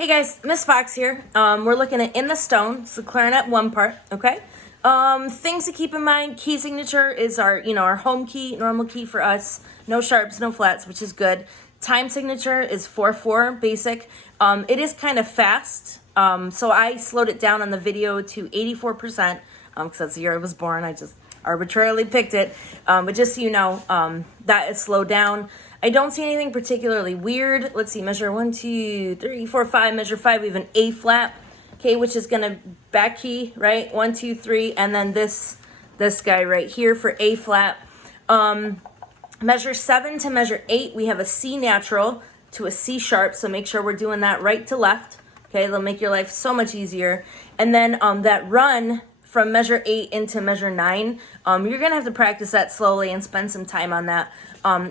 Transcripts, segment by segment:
Hey guys, Miss Fox here. We're looking at In the Stone. It's the clarinet one part, okay? Things to keep in mind, key signature is our home key, normal key for us. No sharps, no flats, which is good. Time signature is 4/4, basic. It is kind of fast, so I slowed it down on the video to 84%, because that's the year I was born. I just arbitrarily picked it, but just so you know, that is slowed down. I don't see anything particularly weird. Let's see, measure 1, 2, 3, 4, 5, measure 5, we have an A flat, okay, which is gonna back key, right? 1, 2, 3, and then this guy right here for A flat. Measure 7 to measure 8, we have a C natural to a C sharp, so make sure we're doing that right to left, okay? It'll make your life so much easier. And then that run from measure 8 into measure 9, you're gonna have to practice that slowly and spend some time on that.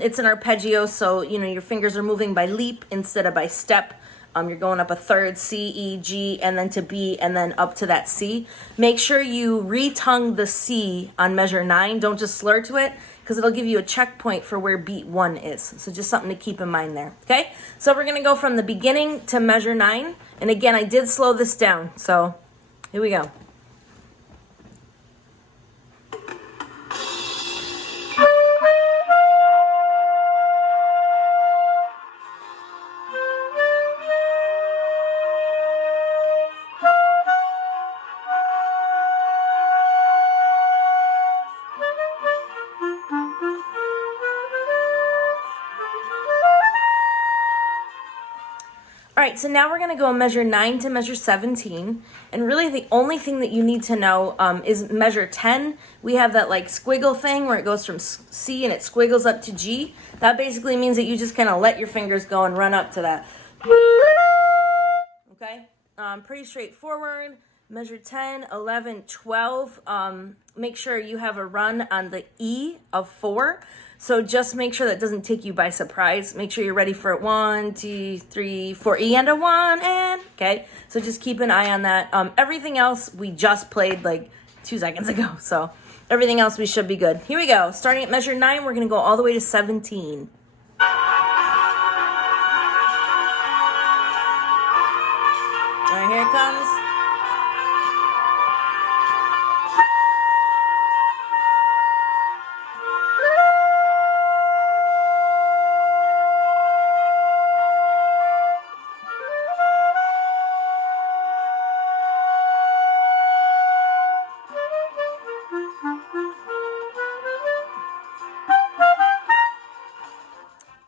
It's an arpeggio, so your fingers are moving by leap instead of by step. You're going up a third, C, E, G, and then to B, and then up to that C. Make sure you retongue the C on measure 9. Don't just slur to it, because it'll give you a checkpoint for where beat 1 is. So just something to keep in mind there, okay? So we're gonna go from the beginning to measure 9. And again, I did slow this down, so here we go. All right, so now we're gonna go measure 9 to measure 17. And really the only thing that you need to know is measure 10. We have that like squiggle thing where it goes from C and it squiggles up to G. That basically means that you just kind of let your fingers go and run up to that. Okay, pretty straightforward. Measure 10, 11, 12. Make sure you have a run on the E of 4. So just make sure that doesn't take you by surprise. Make sure you're ready for it. 1, 2, 3, 4, E and a 1, and okay. So just keep an eye on that. Everything else we just played like 2 seconds ago. So everything else we should be good. Here we go. Starting at measure 9, we're gonna go all the way to 17. All right, here it comes.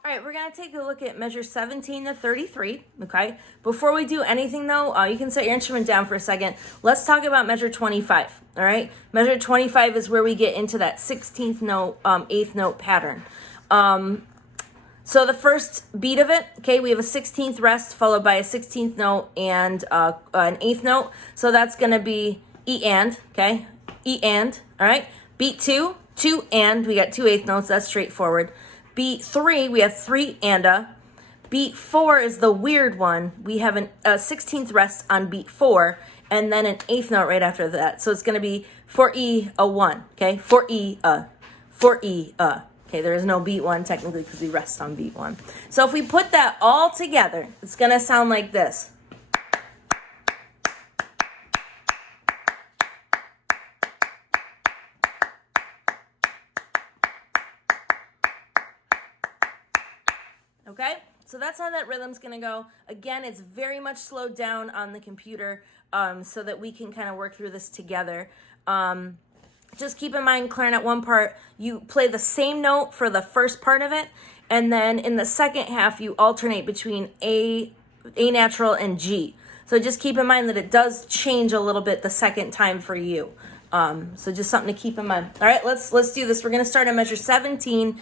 All right, we're gonna take a look at measure 17 to 33, okay? Before we do anything though, you can set your instrument down for a second. Let's talk about measure 25, all right? Measure 25 is where we get into that 16th note, 8th note pattern. So the first beat of it, okay, we have a 16th rest followed by a 16th note and an 8th note. So that's gonna be E and, okay? E and, all right? Beat 2, 2 and, we got 2 8th notes, that's straightforward. Beat 3, we have 3 and a. Beat 4 is the weird one. We have a 16th rest on beat 4, and then an 8th note right after that. So it's going to be 4E, a 1, okay? 4E, a. 4E, a. Okay, there is no beat 1 technically because we rest on beat 1. So if we put that all together, it's going to sound like this. Okay, so that's how that rhythm's gonna go. Again, it's very much slowed down on the computer so that we can kind of work through this together. Just keep in mind, clarinet one part, you play the same note for the first part of it, and then in the second half, you alternate between A natural and G. So just keep in mind that it does change a little bit the second time for you. So just something to keep in mind. All right, let's do this. We're going to start at measure 17.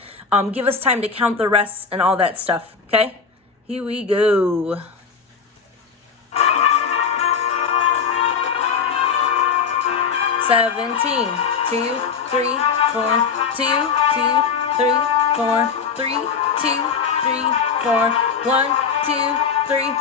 Give us time to count the rests and all that stuff, okay? Here we go. Seventeen, 2, 3, 4, 2, 2, 3, 4, 3, 2, 3, 4, 1, 2, 3.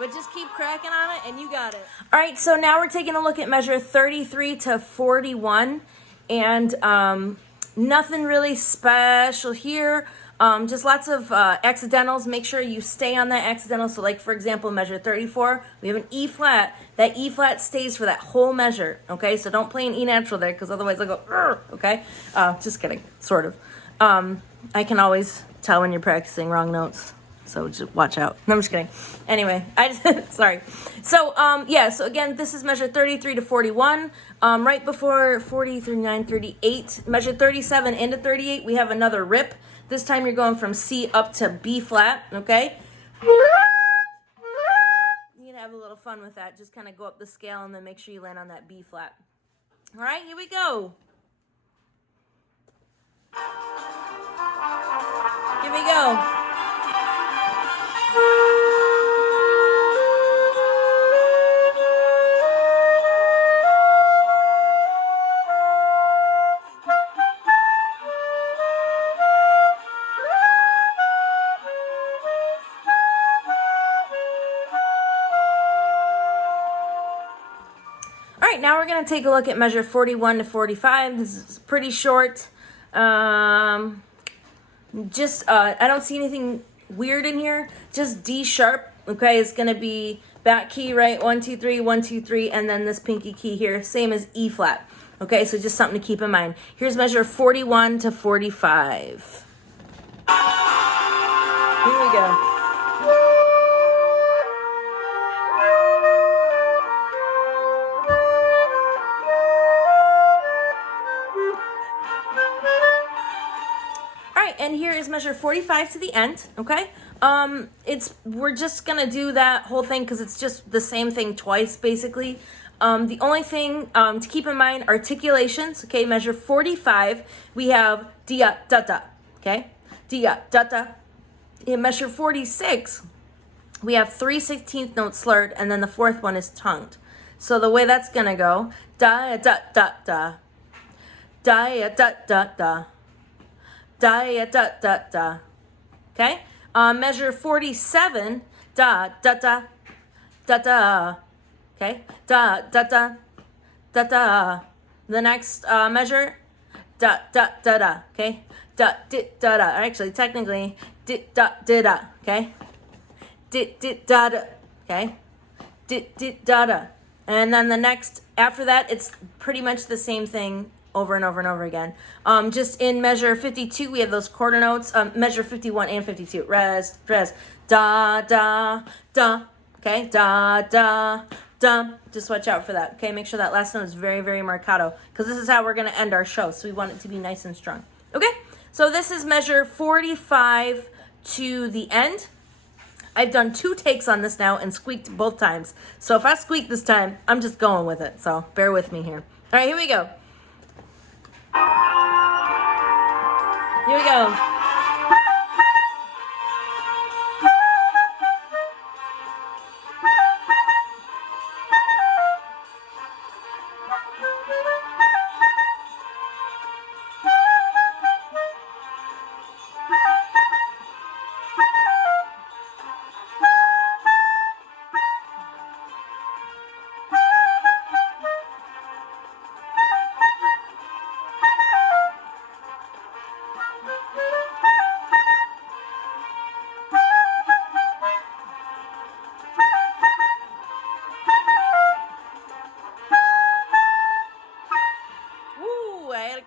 But just keep cracking on it and you got it. All right, so now we're taking a look at measure 33 to 41. And nothing really special here. Just lots of accidentals. Make sure you stay on that accidental. So like, for example, measure 34, we have an E flat. That E flat stays for that whole measure, okay? So don't play an E natural there, because otherwise I'll go, okay? Just kidding, sort of. I can always tell when you're practicing wrong notes. So just watch out. No, I'm just kidding. Anyway, sorry. So, so again, this is measure 33 to 41. Right before 40, 39, 38. Measure 37 into 38, we have another rip. This time you're going from C up to B flat, okay? You can have a little fun with that. Just kind of go up the scale and then make sure you land on that B flat. All right, here we go. Here we go. All right, now we're going to take a look at measure 41 to 45. This is pretty short. I don't see anything weird in here. Just D sharp, okay, is going to be back key, right? 1, 2, 3, 1, 2, 3, and then this pinky key here, same as E flat. Okay, so just something to keep in mind. Here's measure 41 to 45. Here we go. And here is measure 45 to the end, okay? We're just gonna do that whole thing because it's just the same thing twice, basically. The only thing to keep in mind, articulations, okay? Measure 45, we have dia, da, da, okay? Dia, da, da. In measure 46, we have 3/16 notes slurred, and then the fourth one is tongued. So the way that's gonna go, da, da, da, da, da, da, da, da. Da, da, da, da. Okay? Measure 47, da, da, da, da, da. Okay? Da, da, da, da, da. The next measure, da, da, da, da. Okay? Da, di, da, da. Actually, technically, di, da, di, da. Okay? Di, di, da, da. Okay? Di, di, da, da. And then the next, after that, it's pretty much the same thing over and over and over again. Just in measure 52, we have those quarter notes. Measure 51 and 52. Res, res. Da, da, da. Okay? Da, da, da. Just watch out for that. Okay? Make sure that last note is very, very marcato, because this is how we're going to end our show. So we want it to be nice and strong. Okay? So this is measure 45 to the end. I've done 2 takes on this now and squeaked both times. So if I squeak this time, I'm just going with it. So bear with me here. All right, here we go. Here we go.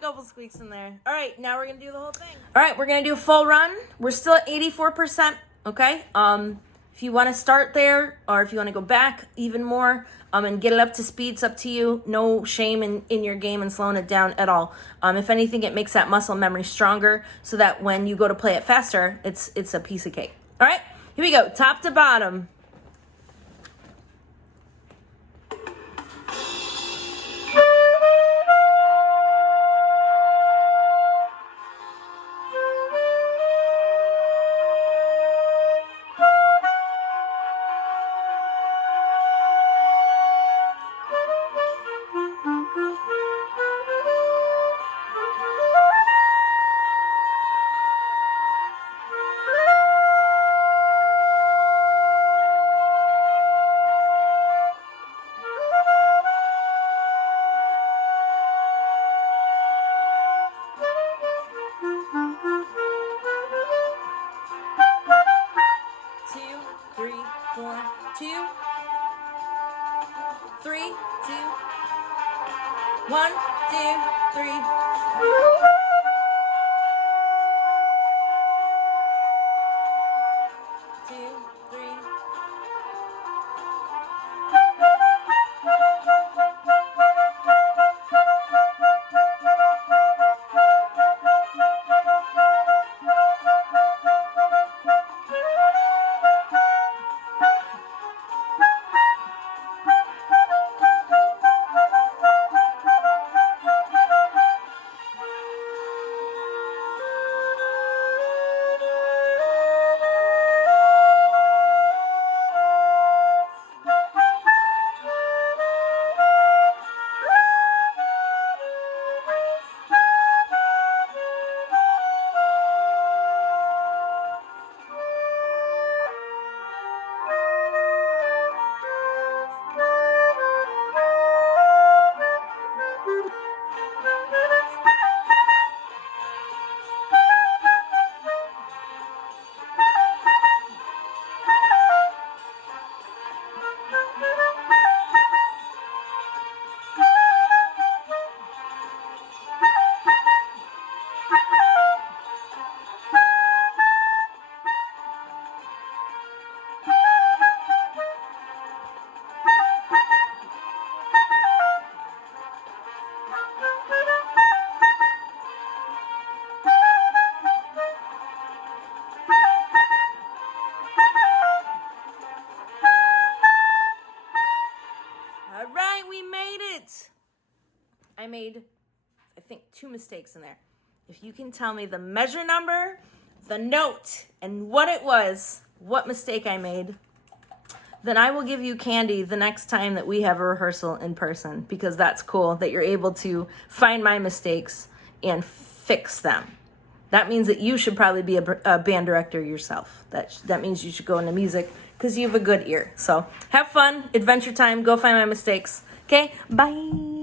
Couple squeaks in there. All right, now we're gonna do the whole thing. All right, we're gonna do a full run. We're still at 84%. Okay. If you want to start there, or if you want to go back even more, and get it up to speed, it's up to you. No shame in your game and slowing it down at all. If anything, it makes that muscle memory stronger, so that when you go to play it faster, it's a piece of cake. All right, here we go, top to bottom. 2, 3, 2, 1, 2, 3. All right, we made it. I made, I think, 2 mistakes in there. If you can tell me the measure number, the note, and what it was, what mistake I made, then I will give you candy the next time that we have a rehearsal in person, because that's cool that you're able to find my mistakes and fix them. That means that you should probably be a band director yourself. That means you should go into music because you have a good ear. So have fun, adventure time, go find my mistakes. Okay, bye.